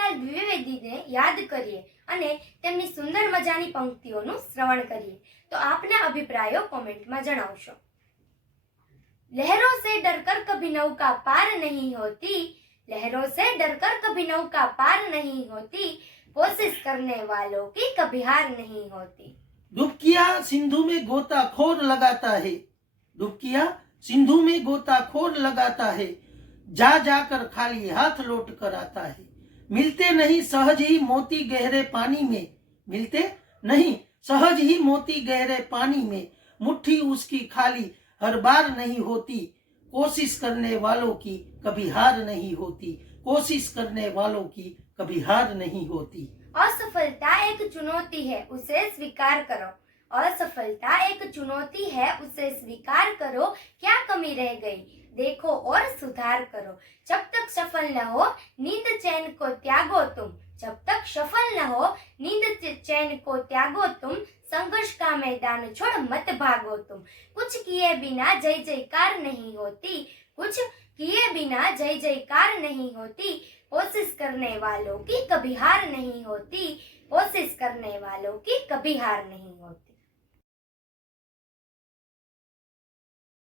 જવાહરલાલ દ્વિવેદીને યાદ કરીએ અને તેમની સુંદર મજાની પંક્તિઓનું શ્રવણ કરીએ. તો આપના અભિપ્રાયો કોમેન્ટમાં જણાવશો. लहरों से डरकर कभी नौका पार नहीं होती, लहरों से डरकर कभी नौका पार नहीं होती, कोशिश करने वालों की कभी हार नहीं होती. डुबकिया सिंधु में गोताखोर लगाता है, डुबकिया सिंधु में गोताखोर लगाता है, जा जाकर खाली हाथ लौट कर आता है. मिलते नहीं सहज ही मोती गहरे पानी में, मिलते नहीं सहज ही मोती गहरे पानी में, मुट्ठी उसकी खाली हर बार नहीं होती, कोशिश करने वालों की कभी हार नहीं होती, कोशिश करने वालों की कभी हार नहीं होती. असफलता एक चुनौती है, उसे स्वीकार करो. असफलता एक चुनौती है, उसे स्वीकार करो. क्या कमी रह गई देखो और सुधार करो. जब तक सफल न हो नींद चैन को त्यागो तुम, जब तक सफल न हो नींद चैन को त्यागो तुम, संघर्ष का मैदान छोड़ मत भागो तुम. कुछ किए बिना जय जयकार नहीं होती, कुछ किए बिना जय जयकार नहीं होती, कोशिश करने वालों की कभी हार नहीं होती, कोशिश करने वालों की कभी हार नहीं.